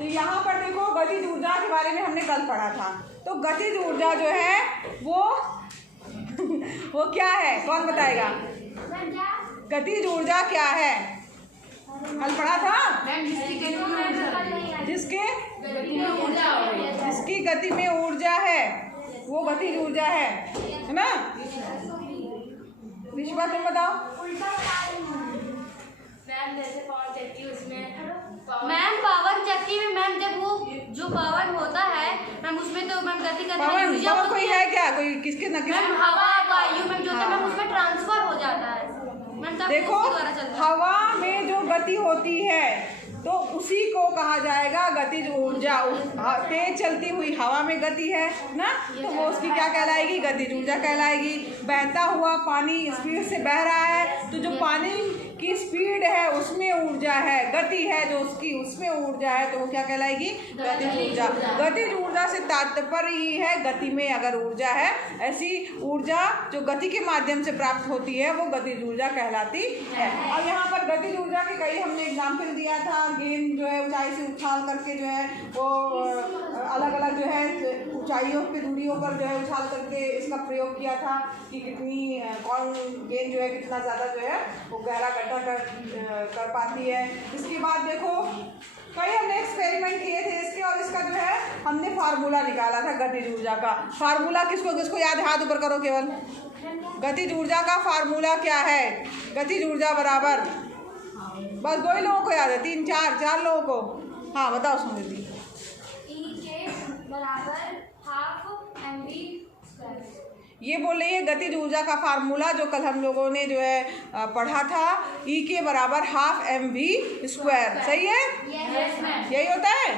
तो यहाँ पर देखो गतिज ऊर्जा के बारे में हमने कल पढ़ा था। तो गतिज ऊर्जा जो है वो वो क्या है, कौन बताएगा? गतिज ऊर्जा क्या है? कल पढ़ा था। जिसकी गति में ऊर्जा है वो गतिज ऊर्जा है ना? ऋषिभा तुम बताओ। मैम पावर चक्की में मैम जब वो जो पावर होता है मैम उसमें तो मैम गति करने वाली ऊर्जा पावर कोई है क्या? कोई किसके न मैम हवा वायु में जो होता है मैम उसमें ट्रांसफर हो जाता है मैम। देखो हवा में जो गति होती है तो उसी को कहा जाएगा गतिज ऊर्जा। तेज चलती हुई हवा में गति है ना, तो वो उसकी क्या कहलाएगी? गतिज ऊर्जा कहलाएगी। बहता हुआ पानी स्पीड से बह रहा है तो जो पानी की स्पीड है उसमें ऊर्जा है, गति है जो उसकी उसमें ऊर्जा है, तो वो क्या कहलाएगी? गतिज ऊर्जा। गतिज ऊर्जा से तात्पर्य ये है गति में अगर ऊर्जा है, ऐसी ऊर्जा जो गति के माध्यम से प्राप्त होती है वो गतिज ऊर्जा कहलाती है। अब यहाँ पर गतिज ऊर्जा के कई हमने एग्जाम्पल दिया था। गेंद जो है ऊंचाई से उछाल करके जो है वो अलग अलग जो है ऊंचाइयों पे दूरियों पर जो है उछाल करके इसका प्रयोग किया था कि कितनी कौन गेंद जो है कितना ज़्यादा जो है वो गहरा गड्ढा कर पाती है। इसके बाद देखो कई हमने एक्सपेरिमेंट किए थे इसके, और इसका जो है हमने फार्मूला निकाला था गतिज ऊर्जा का। फार्मूला किसको याद है? हाथ ऊपर करो केवल। गतिज ऊर्जा का फार्मूला क्या है? गतिज ऊर्जा बराबर, बस दो ही लोगों को याद है, चार लोगों को। हाँ बताओ सुनिधि। ये बोल रही है गतिज ऊर्जा का फार्मूला जो कल हम लोगों ने जो है पढ़ा था, E के बराबर हाफ mv²। सही है? यही होता है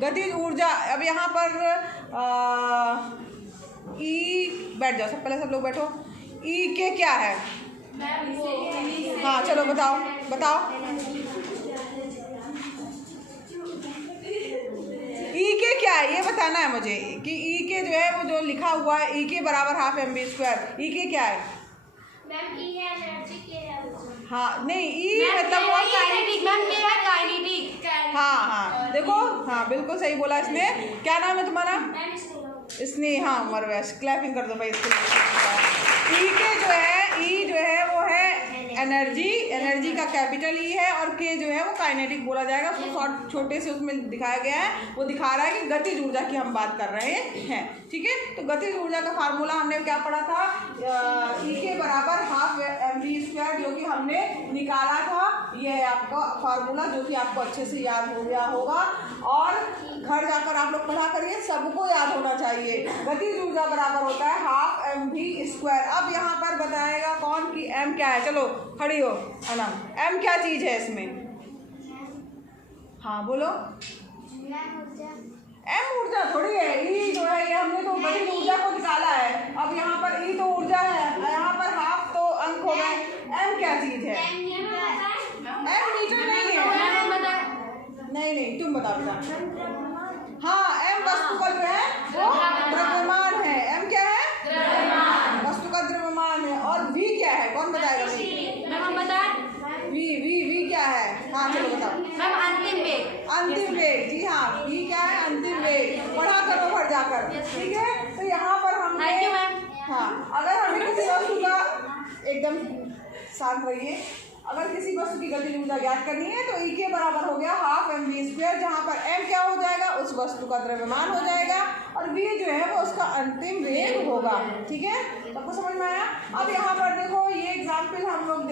गतिज ऊर्जा। अब यहाँ पर E बैठ जाओ, सब पहले सब लोग बैठो। E के क्या है? हाँ चलो बताओ। ई के क्या है ये बताना है मुझे कि ई के जो है वो जो लिखा हुआ है ई के बराबर हाफ mv²। ई के क्या है? मैम ई है एनर्जी के है। हाँ नहीं ई मतलब वो काइनेटिक मैम के है काइनेटिक। हाँ देखो, हाँ बिल्कुल सही बोला इसने। क्या नाम है तुम्हारा? स्नेहा। हाँ मरवेश, क्लैपिंग कर दो भाई इसके लिए। ई के जो है वो है एनर्जी का कैपिटल ई है, और के जो है वो काइनेटिक बोला जाएगा। उसको शॉर्ट छोटे से उसमें दिखाया गया है, वो दिखा रहा है कि गतिज ऊर्जा की हम बात कर रहे हैं। ठीक है, तो गतिज ऊर्जा का फार्मूला हमने क्या पढ़ा था? ई के बराबर हाफ mv² जो कि हमने निकाला था। ये है आपका फार्मूला जो कि आपको अच्छे से याद हो गया होगा, और घर जाकर आप लोग पढ़ा करिए, सबको याद होना चाहिए। गतिज ऊर्जा बराबर होता है हाफ mv²। अब यहाँ पर बताएगा कौन कि m क्या है? चलो खड़ी हो अनम, m क्या चीज़ है इसमें? हाँ बोलो। m ऊर्जा थोड़ी है, ई जो है ये हमने तो गतिज ऊर्जा को निकाला है। अब यहाँ पर ई तो ऊर्जा है, यहाँ पर हाफ तो अंक हो गए। m क्या चीज़ है? m मीटर नहीं है। नहीं तुम बताओ बेटा। हाँ m वस्तु का जो है वो द्रव्यमान है। m क्या है? द्रव्यमान, वस्तु का द्रव्यमान है। और v क्या है? कौन बताएगा? v क्या है? हाँ चलो बताओ। अंतिम वेग। जी हाँ, v क्या है? अंतिम वेग। पढ़ा करो घर जाकर, ठीक है। तो यहाँ पर हमने हाँ, अगर हमें किसी वस्तु का एकदम शांत रहिए, अगर किसी वस्तु की गतिज ऊर्जा ज्ञात करनी है तो ई के बराबर हो गया हाफ mv², जहाँ पर m क्या हो जाएगा? उस वस्तु का द्रव्यमान हो जाएगा, और v जो है वो उसका अंतिम वेग होगा। ठीक है, सबको समझ में आया? अब यहाँ पर देखो ये एग्जाम्पल हम लोग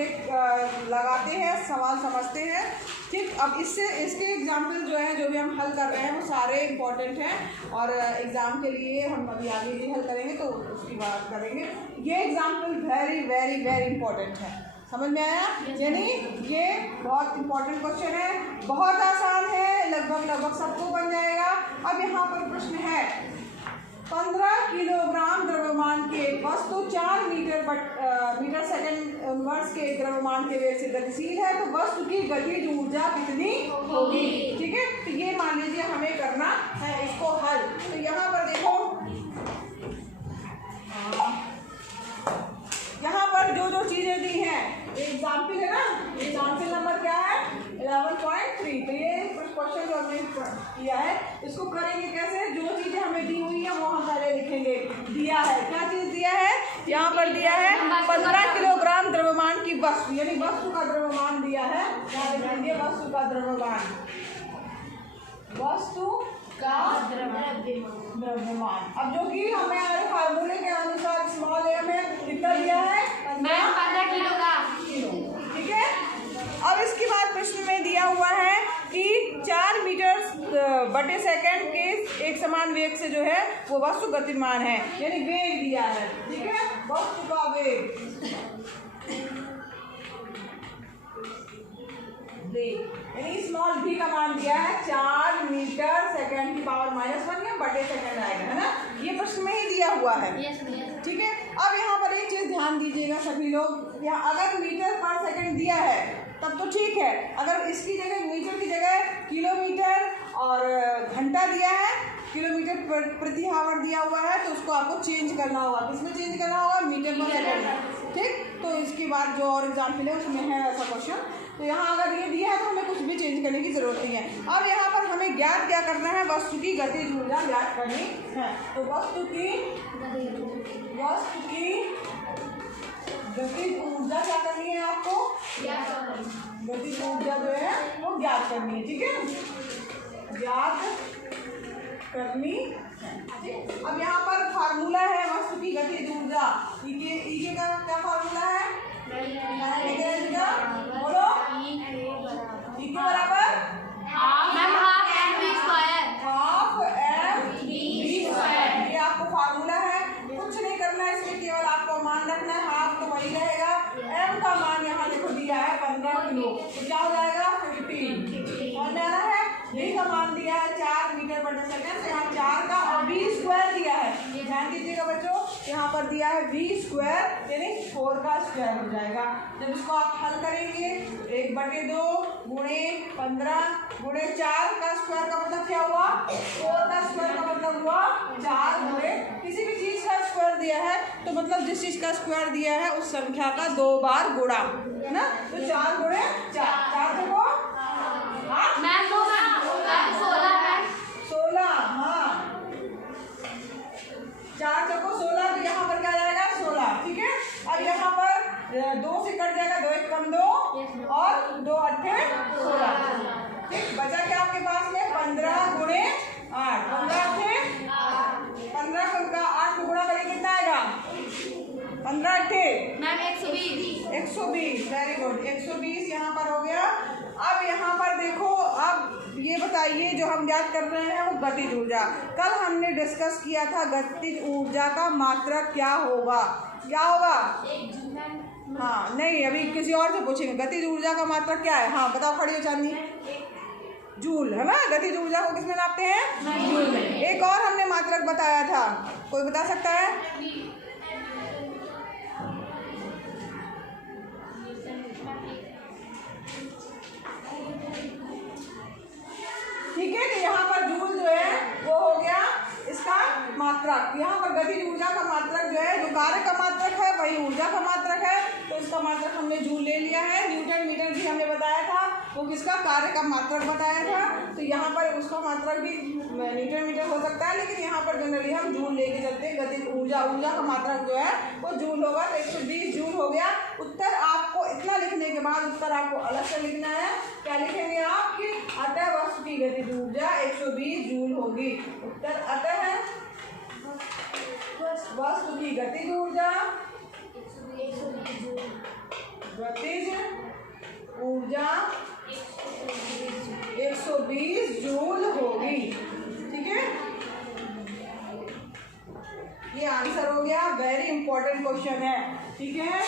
लगाते हैं, सवाल समझते हैं। ठीक, अब इसके एग्जाम्पल जो है जो भी हम हल कर रहे हैं वो सारे इम्पोर्टेंट हैं, और एग्ज़ाम के लिए हम अभी आगे भी हल करेंगे तो उसकी बात करेंगे। ये example very very very important है, समझ में आया? यानी ये बहुत इंपॉर्टेंट क्वेश्चन है, बहुत आसान है, लगभग सबको बन जाएगा। अब यहाँ पर प्रश्न है, 15 किलोग्राम द्रव्यमान के वस्तु 4 मीटर सेकंड इनवर्स के द्रव्यमान के वेग से गतिशील है, तो वस्तु की गतिज ऊर्जा कितनी होगी? ठीक है, तो ये मान लीजिए हमें करना है इसको हल। तो यहाँ पर देखो, यहाँ पर जो चीज़ें दी हैं, एग्जाम्पल है ना, एग्जाम्पल नंबर क्या है? 11.3। तो ये कुछ क्वेश्चन जो हमने किया है। इसको करेंगे कैसे, जो चीजें हमें दी हुई है वो हम पहले लिखेंगे। दिया है, क्या चीज दिया है, यहाँ पर दिया है 15 किलोग्राम द्रव्यमान की वस्तु, यानी वस्तु का द्रव्यमान दिया है। क्या लिखेंगे, वस्तु का द्रव्यमान, वस्तु का द्रव्यमान। अब जो कि हमें हमारे फार्मूले के अनुसार स्मॉल ए में कितना दिया है, 15 किलो का किलो, ठीक है। अब इसके बाद प्रश्न में दिया हुआ है कि 4 मीटर बटे सेकंड के एक समान वेग से जो है वो वस्तु गतिमान है, यानी वेग दिया है, ठीक है, वस्तु का वेग, यानी स्मॉल भी का मान दिया है 4 मीटर सेकंड की पावर -1 या बटे सेकंड आएगा, है ना, ये प्रश्न में ही दिया हुआ है, ठीक है। अब यहाँ पर एक चीज ध्यान दीजिएगा सभी लोग, यहाँ अगर मीटर पर सेकंड दिया है तब तो ठीक है, अगर इसकी जगह मीटर की जगह किलोमीटर और घंटा दिया है, किलोमीटर प्रति आवर दिया हुआ है, तो उसको आपको चेंज करना होगा, किसमें चेंज करना होगा, मीटर पर सेकंड, ठीक। तो इसके बाद जो और एग्जाम्पल है उसमें है ऐसा क्वेश्चन, तो यहाँ अगर ये दिया है तो हमें कुछ भी चेंज करने की जरूरत नहीं है। अब यहाँ पर हमें ज्ञात क्या करना है, वस्तु की गतिज ऊर्जा ज्ञात करनी है, तो वस्तु की गतिज ऊर्जा क्या करनी है आपको, गतिज ऊर्जा जो है वो ज्ञात करनी है, ठीक है, ज्ञात करनी है। अब यहाँ पर फार्मूला है वस्तु की गतिज ऊर्जा, ई का क्या फार्मूला है, बोलो, ई के बराबर हाफ m/v², ये आपको फार्मूला है, कुछ नहीं करना है इसमें, केवल आपको मान रखना है, हाफ तो वही रहेगा, m का मान यहाँ देखो दिया है 15 किलो, तो क्या हो जाएगा 15, और मेरा है v का मान दिया है 4 मीटर बटे सेकंड, यहाँ 4 का और v² दिया है, ध्यान दीजिएगा बच्चों, यहाँ पर दिया है v² यानी 4 का स्क्वायर हो जाएगा। जब इसको आप हल करेंगे 1/2 गुणे 15 गुणे 4 का स्क्वायर का मतलब क्या हुआ, 4 का स्क्वायर का मतलब हुआ 4 गुणे किसी भी चीज का स्क्वायर दिया है तो मतलब जिस चीज का स्क्वायर दिया है उस संख्या का 2 बार गुणा, है ना, तो 4 गुणे 4 देखो मैम 16, हाँ 4 चौको 16, तो यहाँ पर क्या जाएगा 16, ठीक है। अब यहाँ पर 2 से कट जाएगा, 2 1 कम 2 और 2 8 16, ठीक, बचा क्या आपके पास में 15 गुणे 8, 15 का 8 को गुणा करेंगे कितना आएगा, 15 8 मैम 120, वेरी गुड, 120 यहाँ पर हो गया। अब यहाँ पर देखो, अब ये बताइए जो हम ज्ञात कर रहे हैं वो गतिज ऊर्जा, कल हमने डिस्कस किया था गतिज ऊर्जा का मात्रक क्या होगा, हाँ नहीं अभी किसी और से पूछेंगे, गतिज ऊर्जा का मात्रक क्या है, हाँ बताओ, खड़ी हो चांदनी, जूल, है ना, गतिज ऊर्जा को किसमें नापते हैं, जूल में। एक और हमने मात्रक बताया था, कोई बता सकता है, ठीक है, तो यहाँ पर जूल जो है वो हो गया इसका मात्रक, यहाँ पर गतिज ऊर्जा का मात्रक जो है, जो कार्य का मात्रक है वही ऊर्जा का मात्रक है, तो इसका मात्रक हमने जूल ले लिया है। न्यूटन मीटर भी हमने बताया था, वो किसका कार्य का मात्रक बताया था, तो यहाँ पर उसका मात्रक भी न्यूटन मीटर हो सकता है, लेकिन यहाँ पर जनरली हम जूल लेके चलते हैं। गतिज ऊर्जा का मात्रक जो है वो जूल होगा, तो 120 जूल हो गया। उत्तर आपको इतना लिखने के बाद उत्तर आपको अलग से लिखना है, क्या लिखेंगे आप कि अतः वस्तु की गतिज ऊर्जा 120 जूल होगी। उत्तर अतः है वस्तु की गतिज ऊर्जा 120 जूल होगी, ठीक है, ये आंसर हो गया। वेरी इंपॉर्टेंट क्वेश्चन है, ठीक है,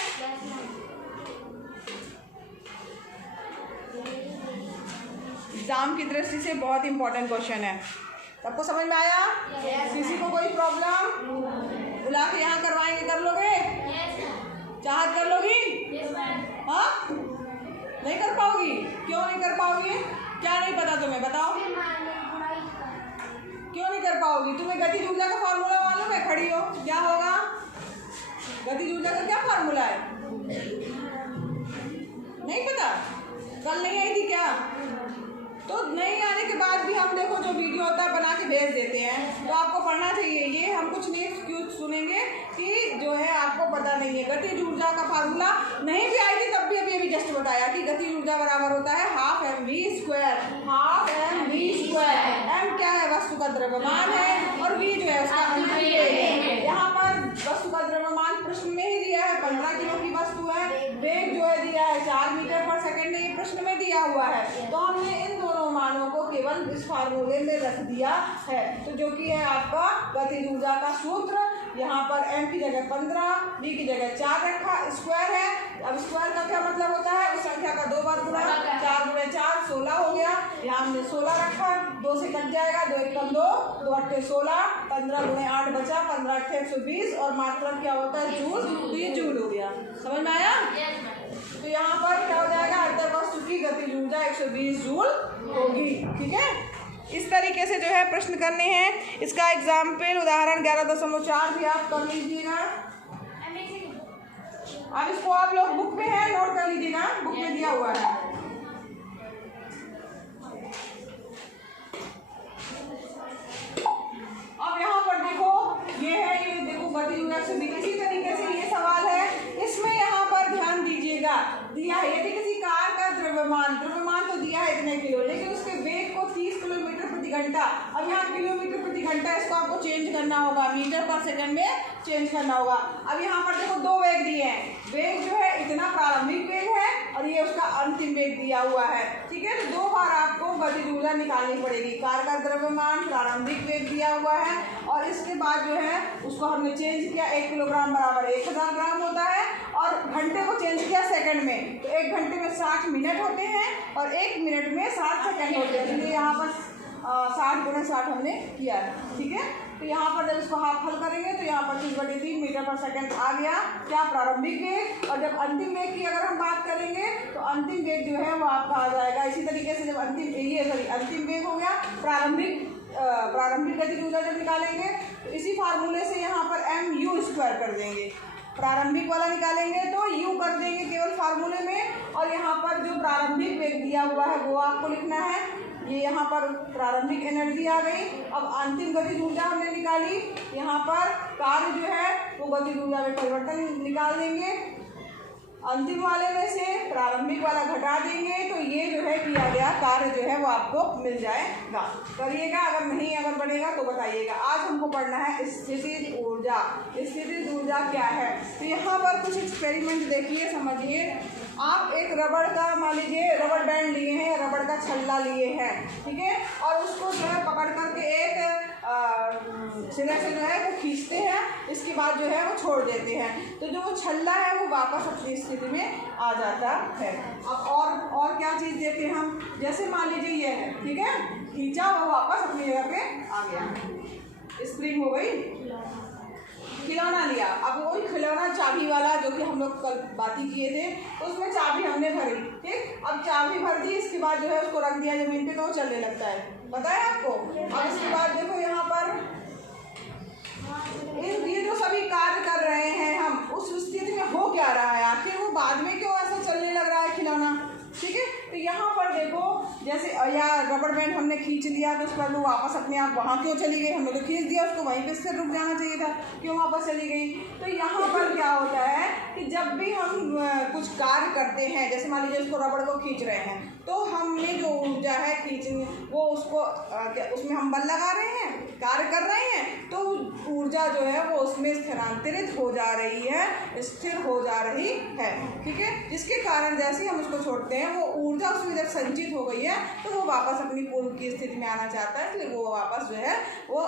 एग्जाम की दृष्टि से बहुत इंपॉर्टेंट क्वेश्चन है। सबको समझ में आया? किसी को कोई प्रॉब्लम बुला के यहाँ करवाएंगे, कर लोगे? चाहत कर लोगी? हाँ, नहीं कर पाओगी? क्यों नहीं कर पाओगी? क्या नहीं पता तुम्हें, बताओ क्यों नहीं कर पाओगी? तुम्हें गतिज ऊर्जा का फॉर्मूला मालूम है? खड़ी हो, क्या होगा गतिज ऊर्जा का, क्या फॉर्मूला है? नहीं पता? कल नहीं आई थी क्या? तो नहीं आने के बाद भी हम पढ़ना चाहिए। ये हम कुछ नहीं क्यों सुनेंगे कि जो है आपको पता नहीं है। गतिज ऊर्जा का फार्मूला नहीं भी आई थी तब भी अभी जस्ट बताया कि गतिज ऊर्जा बराबर होता है half mv²। Half mv²। m क्या है? वस्तु का द्रव्यमान है और v जो है उसका अंतिम वेग है। यहाँ पर वस्तु का द्रव्यमान प्रश्न में ही दिया है, 15 किलो की वस्तु है। वेग जो है दिया है 4 मीटर पर सेकेंड, ये प्रश्न में दिया हुआ है। तो हमने इन दोनों मानों को केवल इस फार्मूले में रख दिया है। तो जो कि है आपका गतिज ऊर्जा का सूत्र। यहाँ पर m की जगह 15, v की जगह 4 रखा, स्क्वायर है। अब स्क्वायर का क्या मतलब होता है? उस संख्या का 2 बार गुणा, 4 गुणे 4 16 हो गया। यहाँ हमने 16 रखा, 2 से कट जाएगा, 2 1 2, 2 8 16, 15 गुणे 8 बचा, 15 8 120 और मात्रक क्या होता है? जूल। तो ये जूल हो गया। समझ में आया? तो यहाँ पर क्या हो जाएगा? अंतर वस्तु की गतिज ऊर्जा 120 जूल होगी। ठीक है, इस तरीके से जो है प्रश्न करने हैं। इसका एग्जाम्पल उदाहरण 11.4 भी आप कर लीजिएगा। अब इसको आप लोग बुक में है नोट कर लीजिएगा, बुक में दिया हुआ है। अब यहाँ पर देखो ये है, ये देखो गतिज ऊर्जा से इसी तरीके से ये सवाल है। इसमें यहाँ पर ध्यान दीजिएगा, दिया है यदि किसी कार का द्रव्यमान तो दिया है इतने किलो, लेकिन उसके वेग को 30 किलोमीटर प्रति घंटा। अब यहाँ किलोमीटर प्रति घंटा इसको आपको चेंज करना होगा, मीटर पर सेकंड में चेंज करना होगा। अब यहाँ पर देखो 2 वेग दिए हैं। वेग जो है इतना प्रारंभिक वेग है और ये उसका अंतिम वेग दिया हुआ है। ठीक है, तो 2 बार आपको गतिज ऊर्जा निकालनी पड़ेगी। कार का द्रव्यमान प्रारंभिक वेग दिया हुआ है और इसके बाद जो है उसको हमने चेंज किया। 1 किलोग्राम बराबर 1000 ग्राम होता है और घंटे को चेंज किया सेकंड में। तो 1 घंटे में 60 मिनट होते हैं और 1 मिनट में 60 सेकंड होते हैं। इसलिए यहाँ पर 60 गुणे 60 हमने किया है। ठीक है, तो यहाँ पर जब इसको हाफ हल करेंगे तो यहाँ 25/3 मीटर पर सेकंड आ गया क्या? प्रारंभिक वेग। और जब अंतिम वेग की अगर हम बात करेंगे तो अंतिम वेग जो है वो आपका आ जाएगा इसी तरीके से। जब अंतिम वेग हो गया, प्रारंभिक गतिज ऊर्जा जब निकालेंगे तो इसी फार्मूले से यहाँ पर mu² कर देंगे। प्रारंभिक वाला निकालेंगे तो u कर देंगे केवल फार्मूले में, और यहाँ पर जो प्रारंभिक वेग दिया हुआ है वो आपको लिखना है। ये यहाँ पर प्रारंभिक एनर्जी आ गई। अब अंतिम गतिज ऊर्जा हमने निकाली, यहाँ पर कार्य जो है वो गतिज ऊर्जा में परिवर्तन निकाल देंगे। अंतिम वाले में से प्रारंभिक वाला घटा देंगे तो ये जो है किया गया कार्य जो है वो आपको मिल जाएगा। करिएगा, अगर बनेगा तो बताइएगा। आज हमको पढ़ना है स्थितिज ऊर्जा। स्थितिज ऊर्जा क्या है? तो यहाँ पर कुछ एक्सपेरिमेंट देखिए, समझिए। आप एक रबड़ का, मान लीजिए रबड़ बैंड लिए हैं, रबड़ का छल्ला लिए हैं, ठीक है, और उसको जो है पकड़ करके एक सिरे से जो है वो खींचते हैं, इसके बाद जो है वो छोड़ देते हैं, तो जो वो छल्ला है वो वापस अपनी स्थिति में आ जाता है। अब और क्या चीज़ देते हैं हम? जैसे मान लीजिए ये है, ठीक है, खींचा वो वापस अपनी जगह पे आ गया, स्प्रिंग हो गई। खिलौना लिया, अब वही खिलौना चाबी वाला जो कि हम लोग कल बातें किए थे, तो उसमें चाबी हमने भरी, ठीक। अब चाबी भर दी, इसके बाद जो है उसको रख दिया जमीन पे तो वो चलने लगता है, पता है आपको। अब इसके बाद देखो यहाँ पर ये जो सभी कार्य कर रहे हैं हम, उस स्थिति में हो क्या रहा है आखिर, वो बाद में क्यों ऐसा चलने लग रहा है खिलौना, ठीक है। तो यहाँ पर देखो, जैसे या रबड़ बैंड हमने खींच लिया तो उस पर वो वापस अपने आप वहाँ क्यों चली गई? हमने तो खींच दिया उसको, वहीं पे फिर रुक जाना चाहिए था, क्यों वापस चली गई? तो यहाँ पर क्या होता है कि जब भी हम कुछ कार्य करते हैं, जैसे मान लीजिए उसको रबड़ को खींच रहे हैं, तो हमने जो ऊर्जा है खींचने, वो उसको उसमें हम बल लगा रहे हैं, कार्य कर रहे हैं, तो ऊर्जा जो है वो उसमें स्थानांतरित हो जा रही है, स्थिर हो जा रही है, ठीक है। जिसके कारण जैसे ही हम उसको छोड़ते हैं, वो ऊर्जा उसमें जब संचित हो गई है तो वो वापस अपनी पूर्व की स्थिति में आना चाहता है, इसलिए वो वापस जो है वो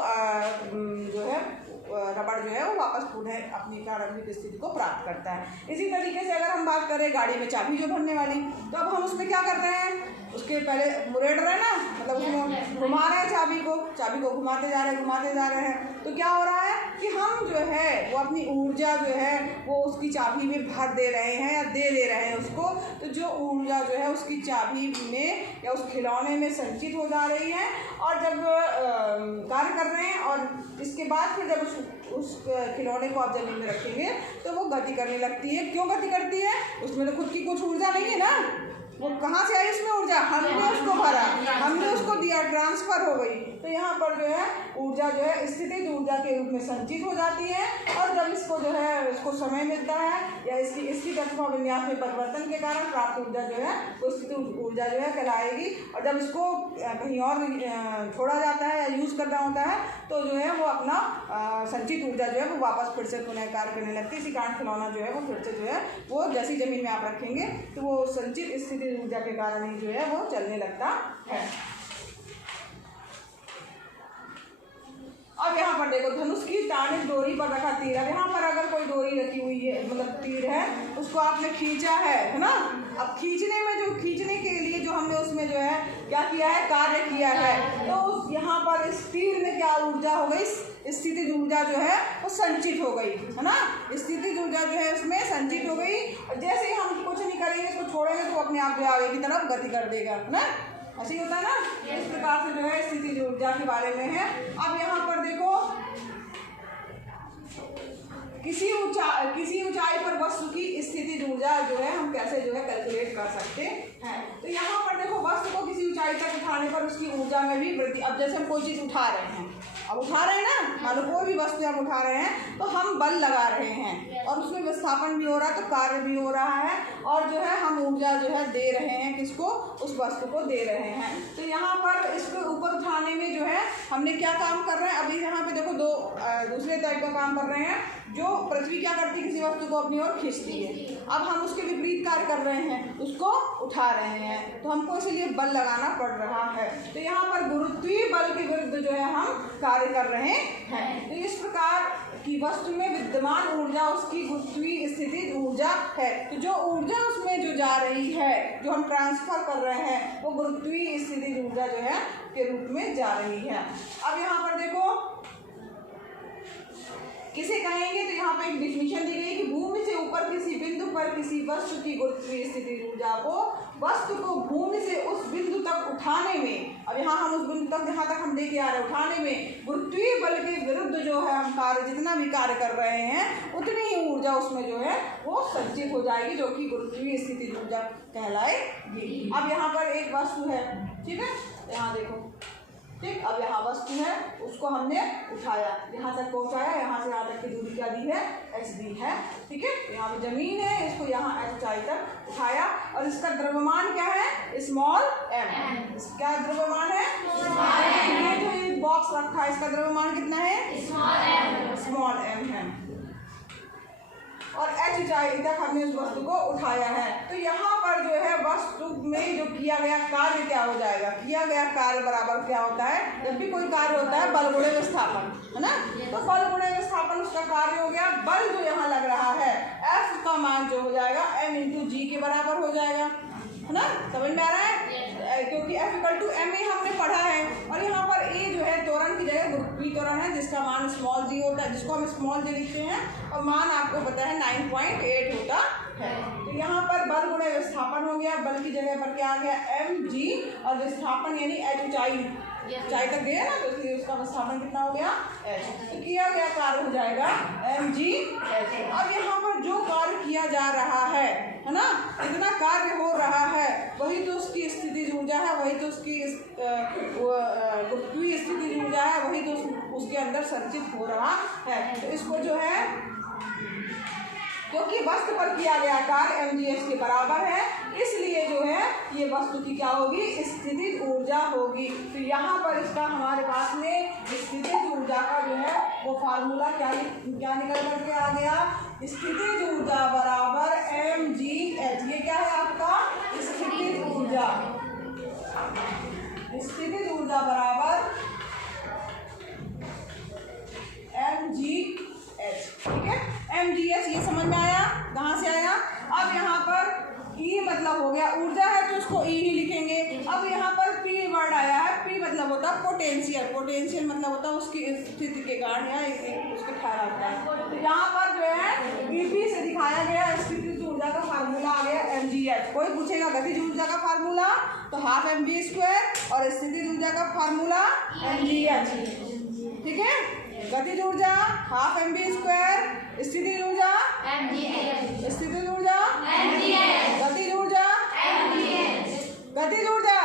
रबड़ जो है वो वापस पुनः अपनी प्रारंभिक स्थिति को प्राप्त करता है। इसी तरीके से अगर हम बात करें गाड़ी में चाबी जो भरने वाली, तो अब हम उसमें क्या कर रहे हैं, उसके पहले मुरेड़ रहे हैं ना, मतलब उसमें घुमा रहे हैं चाबी को घुमाते जा रहे हैं, तो क्या हो रहा है कि हम जो है वो अपनी ऊर्जा जो है वो उसकी चाबी में भर दे रहे हैं या दे रहे हैं उसको, तो जो ऊर्जा जो है उसकी चाबी में या उस खिलौने में संचित हो जा रही है, और जब कार्य कर रहे हैं और इसके बाद फिर जब उस खिलौने को आप जमीन में रखेंगे तो वो गति करने लगती है। क्यों गति करती है? उसमें तो खुद की कुछ ऊर्जा नहीं है ना, वो कहाँ से आई उसमें ऊर्जा, हमने उसको भरा, हमने उसको दिया, ट्रांसफर हो गई। तो यहाँ पर जो है ऊर्जा जो है स्थितिज ऊर्जा के रूप में संचित हो जाती है। और जब इसको जो है इसको समय मिलता है या इसकी तत्व विन्यास में परिवर्तन के कारण प्राप्त ऊर्जा जो है वो स्थितिज ऊर्जा जो है कहलाएगी। और जब इसको कहीं और छोड़ा जाता है या यूज़ करना होता है तो जो है वो अपना संचित ऊर्जा जो है वो वापस फिर से पुनः कार्य करने लगती है। इसी कारण खिलौना जो है वो फिर से जो है वो जैसी ज़मीन में आप रखेंगे तो वो संचित स्थितिज ऊर्जा के कारण ही जो है वो चलने लगता है। अब यहाँ पर देखो धनुष की टानिक डोरी पर रखा तीर। अब यहाँ पर अगर कोई डोरी रखी हुई है मतलब तीर है उसको आपने खींचा है ना। अब खींचने में जो खींचने के लिए जो हमने उसमें जो है क्या किया है, कार्य किया है, तो उस यहाँ पर इस तीर में क्या ऊर्जा हो गई, स्थितिज ऊर्जा जो है वो संचित हो गई है ना। स्थितिज ऊर्जा जो है उसमें संचित हो गई। जैसे ही हम कुछ नहीं करेंगे इसको छोड़ेंगे तो अपने आप जो आगे की तरफ गति कर देगा है ना। ऐसे ही होता है ना। इस प्रकार से जो है स्थितिज ऊर्जा के बारे में है। अब यहाँ पर देखो किसी ऊंचाई पर वस्तु की स्थितिज ऊर्जा जो है हम कैसे जो है कैलकुलेट कर सकते हैं। तो यहाँ पर देखो वस्तु को किसी ऊंचाई तक उठाने पर उसकी ऊर्जा में भी वृद्धि। अब जैसे हम कोई चीज़ उठा रहे हैं, अब उठा रहे हैं ना, मान लो कोई भी वस्तु हम उठा रहे हैं तो हम बल लगा रहे हैं और उसमें विस्थापन भी हो रहा है तो कार्य भी हो रहा है और जो है हम ऊर्जा जो है दे रहे हैं, किसको, उस वस्तु को दे रहे हैं। तो यहाँ पर इसको ऊपर उठाने में जो है हमने क्या काम कर रहे हैं, अभी यहाँ पे देखो दूसरे टाइप का काम कर रहे हैं। जो पृथ्वी क्या करती है, किसी वस्तु को अपनी ओर खींचती है। अब हम उसके विपरीत कार्य कर रहे हैं, उसको उठा रहे हैं, तो हमको इसलिए बल लगाना पड़ रहा है। तो यहाँ पर गुरुत्वीय बल के विरुद्ध जो है हम कार्य कर रहे हैं। तो इस प्रकार की वस्तु में विद्यमान ऊर्जा उसकी गुरुत्वीय स्थितिज ऊर्जा है। तो जो ऊर्जा उसमें जो जा रही है, जो हम ट्रांसफर कर रहे हैं, वो गुरुत्वीय स्थितिज ऊर्जा जो है के रूप में जा रही है। अब यहाँ पर देखो किसे कहेंगे, तो यहाँ पे एक डिफिनीशन दी गई कि भूमि से ऊपर किसी बिंदु पर किसी वस्तु की गुरुत्वीय स्थितिज ऊर्जा को वस्तु को भूमि से उस बिंदु तक उठाने में, अब यहाँ हम उस बिंदु तक जहाँ तक हम लेके आ रहे हैं उठाने में गुरुत्वीय बल के विरुद्ध जो है हम कार्य जितना भी कार्य कर रहे हैं उतनी ही ऊर्जा उसमें जो है वो संचित हो जाएगी, जो कि गुरुत्वीय स्थितिज ऊर्जा कहलाएगी। अब यहाँ पर एक वस्तु है, ठीक है, यहाँ देखो, ठीक। अब यहाँ वस्तु है, उसको हमने उठाया, यहाँ तक पहुँचाया, यहाँ से यहाँ तक की दूरी क्या दी है, h दी है, ठीक है। यहाँ पे जमीन है, इसको यहाँ h ऊंचाई तक उठाया और इसका द्रव्यमान क्या है, स्मॉल m। क्या द्रव्यमान है, ये जो एक बॉक्स रखा है इसका द्रव्यमान कितना है, स्मॉल m है और h ऊंचाई तक हमने उस वस्तु को उठाया है। तो यहाँ पर जो है वस्तु में जो किया गया कार्य क्या हो जाएगा, किया गया कार्य बराबर क्या होता है, जब भी कोई कार्य होता है बल गुणे विस्थापन, है ना। तो बल गुणे विस्थापन उसका कार्य हो गया। बल जो यहाँ लग रहा है F का मान जो हो जाएगा m × g के बराबर हो जाएगा, है ना। समझ में आ रहा है, क्योंकि F = ma हमने पढ़ा है। और यहाँ पर a जो है त्वरण की जगह गुरुत्वीय त्वरण है जिसका मान स्मॉल g होता है, जिसको हम स्मॉल g लिखते हैं और मान आपको पता है 9.8 होता है। तो यहाँ पर बल गुणे विस्थापन हो गया, बल की जगह पर क्या आ गया mg और विस्थापन यानी h ऊंचाई तक गया ना, तो इसलिए उसका विस्थापन कितना हो गया h। तो किया गया कार्य हो जाएगा mg/h। अब यहाँ पर जो कार्य किया जा रहा है ना, इतना कार्य हो रहा है, वही तो उसकी स्थितिज ऊर्जा है, वही तो उसकी गुरुत्वीय स्थितिज ऊर्जा है, वही तो उसके अंदर संचित हो रहा है। तो इसको जो है क्योंकि वस्तु पर किया गया कार्य mgh के बराबर है, इसलिए जो है ये वस्तु की क्या होगी, स्थितिज ऊर्जा होगी। तो यहाँ पर इसका हमारे पास में स्थितिज ऊर्जा का जो है वो फार्मूला क्या निकल करके आ गया, स्थितिज ऊर्जा बराबर mgh। ये क्या है आपका, स्थितिज ऊर्जा, स्थितिज ऊर्जा बराबर mgh, ठीक है। mgh ये समझ में आया, कहाँ से आया। अब यहाँ पर E मतलब हो गया ऊर्जा है तो उसको E ही लिखेंगे। अब यहाँ पर P वर्ड आया है, P मतलब होता है पोटेंशियल, पोटेंशियल मतलब होता है उसकी स्थिति के कारण या उसके ठहराव का। तो यहाँ पर जो है EP से दिखाया गया स्थितिज ऊर्जा का फार्मूला आ गया mgh। कोई पूछेगा गतिज ऊर्जा का फार्मूला तो 12 mv² और स्थितिज ऊर्जा का फार्मूला mgh, ठीक है। गतिज ऊर्जा 12 mv², स्थितिज ऊर्जा स्थितिज ऊर्जा गतिज ऊर्जा गतिज ऊर्जा,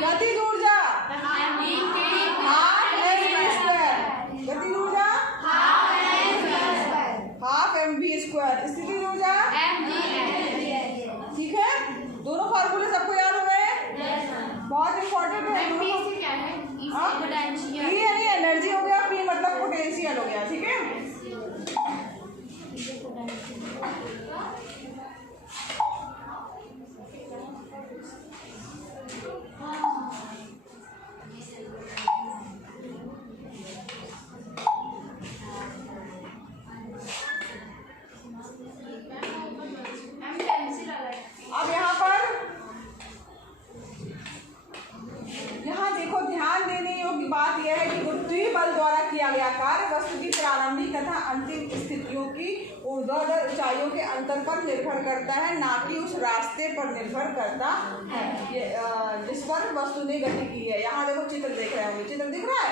गतिज ऊर्जा हाफ mv स्क्वायर, गतिज ऊर्जा हाफ mv स्क्वायर, स्थितिज ऊर्जा। ठीक है, दोनों फार्मूले सबको याद हो गए? बहुत इंपॉर्टेंट है। ई यानी एनर्जी हो गया, पी मतलब पोटेंशियल हो गया। ठीक है, अब यहाँ देखो, ध्यान देने योग्य बात यह है कि गुरुत्वीय बल द्वारा किया गया कार्य वस्तु की प्रारंभिक तथा अंतिम स्थितियों की ऊर्ध्वाधर ऊंचाइयों के अंतर पर निर्भर करता है, ना कि उस रास्ते पर निर्भर करता है जिस पर वस्तु ने गति की है। यहाँ देखो, चित्र देख रहे होंगे, चित्र दिख रहा है?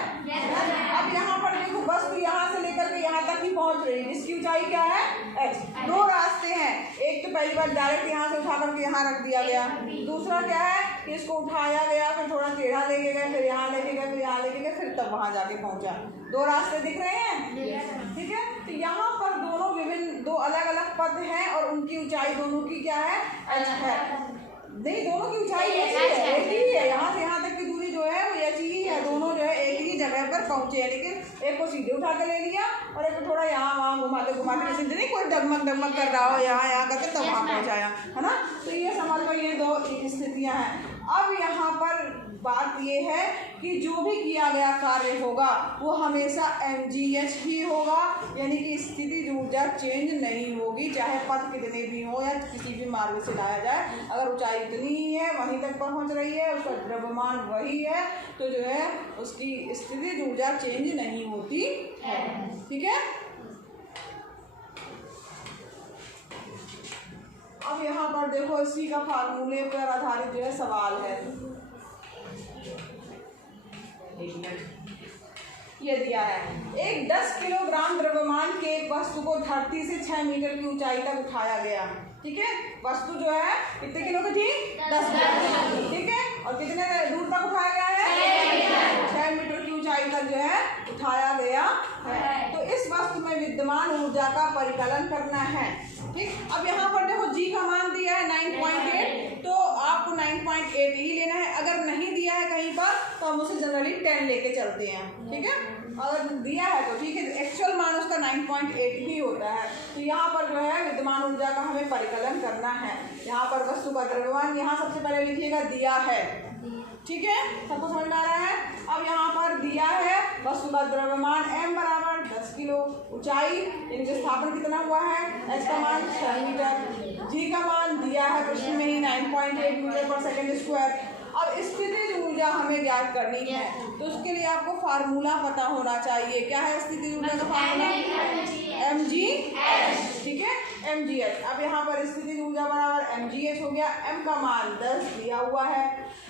अब यहाँ पर देखो, वस्तु यहाँ से लेकर के यहाँ तक ही पहुँच रही है, जिसकी ऊंचाई क्या है? h। दो रास्ते हैं, एक तो पहली बार डायरेक्ट यहाँ से उठा करके यहाँ रख दिया गया, दूसरा क्या है कि इसको उठाया गया, फिर थोड़ा टेढ़ा लेके गए, फिर यहाँ लेके गए, फिर यहाँ लेके गए, फिर तब वहाँ जाके पहुँचा। दो रास्ते दिख रहे हैं? ठीक है, तो यहाँ पर दोनों विभिन्न, दो अलग अलग पथ हैं और उनकी ऊंचाई दोनों की क्या है? h है। नहीं, दोनों की ऊंचाई एक ही है। यहाँ से यहाँ तक की दूरी जो है वो h ही है। दोनों जो है एक ही जगह पर पहुँचे हैं, लेकिन एक को सीधे उठा के ले लिया और एक को थोड़ा यहाँ वहाँ घुमाते घुमाते, जैसे नहीं कोई डगमग डगमग कर रहा हो, यहाँ करके तब वहाँ पहुँचाया, है ना। तो ये समझ लो, ये दो स्थितियाँ हैं। अब यहाँ पर बात ये है कि जो भी किया गया कार्य होगा वो हमेशा mgh ही होगा, यानी कि स्थितिज ऊर्जा चेंज नहीं होगी, चाहे पथ कितने भी हो या किसी भी मार्ग से लाया जाए। अगर ऊंचाई इतनी ही है, वहीं तक पहुंच रही है, उसका द्रव्यमान वही है, तो जो है उसकी स्थितिज ऊर्जा चेंज नहीं होती है। ठीक है, अब यहाँ पर देखो, इसी का फार्मूले पर आधारित जो है सवाल है। ये दिया है, एक 10 किलोग्राम द्रव्यमान के एक वस्तु को धरती से 6 मीटर की ऊंचाई तक उठाया गया। ठीक है, वस्तु जो है कितने किलो की थी? 10 किलो। ठीक है, और कितने दूर तक उठाया गया है? 6 मीटर की ऊंचाई तक जो है उठाया गया है। तो इस वस्तु में विद्यमान ऊर्जा का परिकलन करना है। ठीक, अब यहाँ पर देखो जी का मान दिया है 9.8, तो आपको 9.8 ही लेना है। अगर नहीं दिया है कहीं पर तो हम उसे जनरली 10 लेके चलते हैं। ठीक है, अगर दिया है तो ठीक है, एक्चुअल मान उसका 9.8 ही होता है। तो यहाँ पर जो है विद्यमान ऊर्जा का हमें परिकलन करना है। यहाँ पर वस्तु का द्रव्यमान यहाँ सबसे पहले लिखिएगा, दिया है। ठीक है, सबको समझ में आ रहा है? अब यहाँ पर दिया है वस्तु का द्रव्यमान m बराबर 10 किलो, ऊंचाई इनके स्थापन कितना हुआ है? h का मान 6 मीटर, g का मान दिया है प्रश्न में ही 9.8 मीटर पर सेकेंड स्क्वायर। अब स्थितिज ऊर्जा हमें ज्ञात करनी है, तो उसके लिए आपको फार्मूला पता होना चाहिए। क्या है स्थितिज ऊर्जा का फार्मूला? mgh। ठीक है, mgh। अब यहाँ पर स्थितिज ऊर्जा बराबर mgh हो गया। m का मान 10 दिया हुआ है,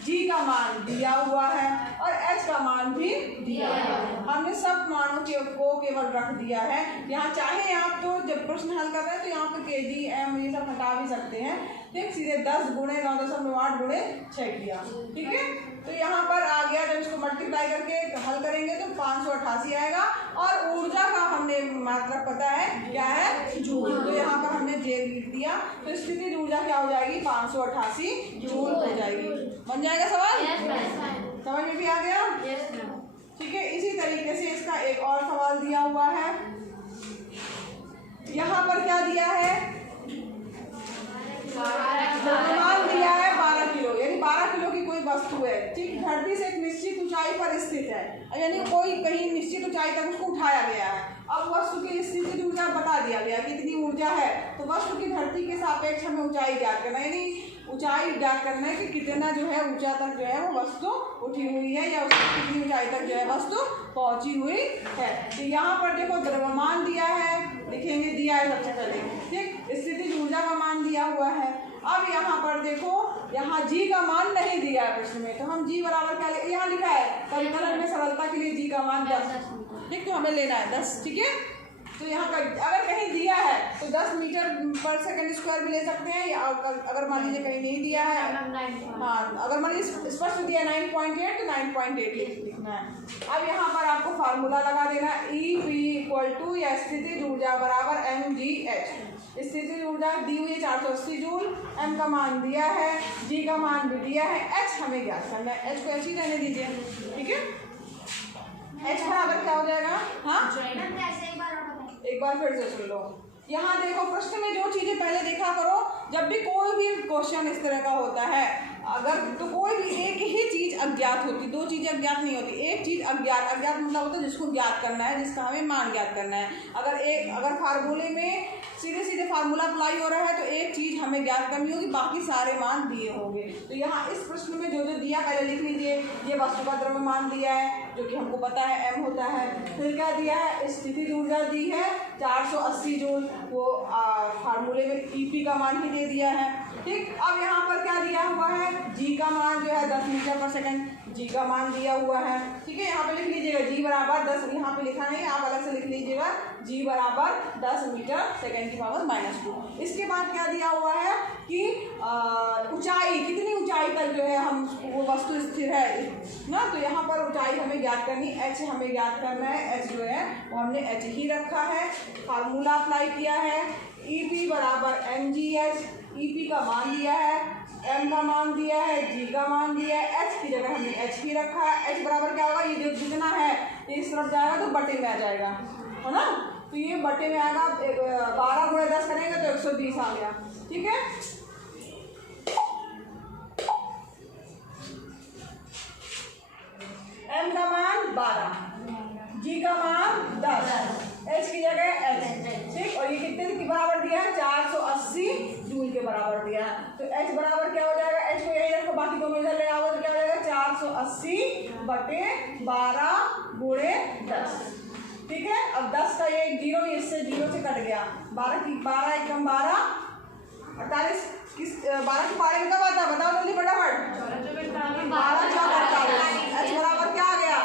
g का मान दिया हुआ है और h का मान भी दिया हुआ है। हमने सब मानों को केवल रख दिया है। यहाँ चाहे आप तो जब प्रश्न हल कर रहे हैं तो यहाँ पे kg m ये सब हटा भी सकते हैं। ठीक, सीधे 10 गुणे 9.8 गुणे 6 किया। ठीक है, तो यहाँ पर आ गया, जब इसको मल्टीप्लाई करके हल करेंगे तो 588 आएगा। और ऊर्जा का हमने मात्रक पता है क्या है? जूल। तो यहाँ पर हमने जे लिख दिया, तो स्थितिज ऊर्जा क्या हो जाएगी? 588 जूल हो जाएगी। बन जाएगा सवाल? समझ में भी आ गया? ठीक है, इसी तरीके से इसका एक और सवाल दिया हुआ है। यहाँ पर क्या दिया है? द्रव्यमान दिया है 12 किलो, यानी 12 किलो की कोई वस्तु है। ठीक, धरती से एक निश्चित ऊंचाई पर स्थित है, यानी कोई कहीं निश्चित ऊंचाई तक उसको उठाया गया है। अब वस्तु की स्थितिज ऊर्जा बता दिया गया कितनी ऊर्जा है, तो वस्तु की धरती के सापेक्ष हमें ऊंचाई ज्ञात करना, यानी ऊंचाई ज्ञात करना है कि कितना जो है ऊंचा तक जो है वो वस्तु उठी हुई है या उसकी कितनी ऊंचाई तक जो है वस्तु पहुंची हुई है। तो यहाँ पर देखो द्रव्यमान दिया है, लिखेंगे दिया है सबसे पहले। ठीक, स्थितिज ऊर्जा का मान दिया हुआ है। अब यहाँ पर देखो, यहाँ जी का मान नहीं दिया है प्रश्न में, तो हम जी बराबर क्या ले, यहाँ लिखा है परिकलन में सरलता के लिए जी का मान 10। ठीक, तो हमें लेना है 10। ठीक है, तो यहाँ अगर कहीं दिया है तो 10 मीटर पर सेकंड स्क्वायर भी ले सकते हैं, या अगर मान लीजिए कहीं नहीं दिया है, हाँ अगर मान लीजिए स्पष्ट दिया 9.8 तो 9.8 लिखना है। अब यहाँ पर आपको फार्मूला लगा देना, EP या स्थितिज ऊर्जा बराबर mgh। स्थितिज ऊर्जा दी हुई है 480 जूल, m का मान दिया है, g का मान भी दिया है, h हमें ज्ञात करना है। h को ऐसे ही रहने दीजिए, ठीक है। h बराबर क्या हो जाएगा, हाँ एक बार फिर से सुन लो। यहाँ देखो प्रश्न में जो चीजें पहले देखा करो, जब भी कोई भी क्वेश्चन इस तरह का होता है, अगर तो कोई भी एक ही चीज अज्ञात होती, दो चीजें अज्ञात नहीं होती, एक चीज अज्ञात मतलब होता है जिसको ज्ञात करना है, जिसका हमें मान ज्ञात करना है। अगर फार्मूले में सीधे सीधे फार्मूला अप्लाई हो रहा है तो एक चीज हमें ज्ञात करनी होगी, बाकी सारे मान दिए होंगे। तो यहाँ इस प्रश्न में जो जो दिया पहले लिख लीजिए। ये वस्तु का द्रव्यमान दिया है जो कि हमको पता है m होता है। फिर क्या दिया है, स्थितिज ऊर्जा दी है 480 जूल, वो फार्मूले में EP का मान ही दे दिया है, ठीक। अब यहाँ पर क्या दिया हुआ है, g का मान जो है 10 मीटर पर सेकंड, g का मान दिया हुआ है, ठीक है। यहाँ पे लिख लीजिएगा g बराबर 10, यहाँ पे लिखा नहीं, आप अलग से लिख लीजिएगा g बराबर 10 मीटर सेकंड की पावर -2। इसके बाद क्या दिया हुआ है कि ऊंचाई, कितनी ऊंचाई तक जो है हम वो वस्तु स्थिर है ना, तो यहाँ पर ऊंचाई हमें ज्ञात करनी, h हमें ज्ञात करना है। h जो है वो हमने h ही रखा है, फार्मूला अप्लाई किया है, EP बराबर mgh, EP का मान दिया है, m का मान दिया है, g का मान दिया है, h की जगह हमने h ही रखा है। h बराबर क्या होगा, ये जो जितना है ये इस तरफ जाएगा तो बटे में आ जाएगा, है ना, तो ये बटे में आएगा, 12 गुणे 10 करेंगे तो 120 आ गया, ठीक है। m का मान 12, g का मान 10, h की जगह h, ठीक। और ये कितने के बराबर दिया है, 480 जूल के बराबर दिया है। तो h बराबर क्या हो जाएगा, h को यही रखो, बाकी दोनों इधर ले आओ तो क्या हो जाएगा 480 बटे 12 गुणे 10, ठीक है। अब 10 का ये 0, इससे 0 से कट गया, 12 एकम 12, 48 किस 12 के पारे में कब आता है, बताओ जल्दी फटाफट, 12 4 48। h बराबर क्या आ गया,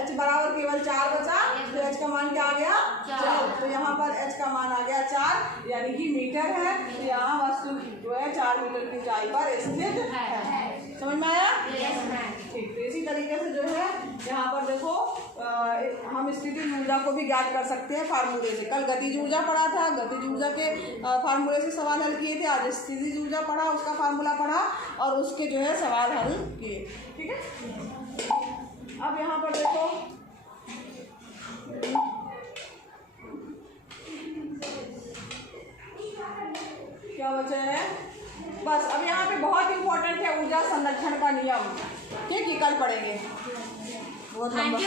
h बराबर केवल 4 बचा, तो h का मान क्या आ गया 4। तो यहाँ पर h का मान आ गया 4, यानी कि मीटर है। तो यहाँ वस्तु जो है 4 मीटर की ऊंचाई पर स्थित है। समझ में आया, ठीक। तो इसी तरीके से जो है यहाँ पर देखो हम स्थितिज ऊर्जा को भी ज्ञात कर सकते हैं फार्मूले से। कल गतिज ऊर्जा पढ़ा था, गतिज ऊर्जा के फार्मूले से सवाल हल किए थे। आज स्थितिज ऊर्जा पढ़ा, उसका फार्मूला पढ़ा और उसके जो है सवाल हल किए, ठीक है। अब यहाँ पर देखो क्या बचा है, बस अब यहाँ पे बहुत इंपॉर्टेंट है ऊर्जा संरक्षण का नियम, ठीक है, कल पढ़ेंगे। बहुत लंबा।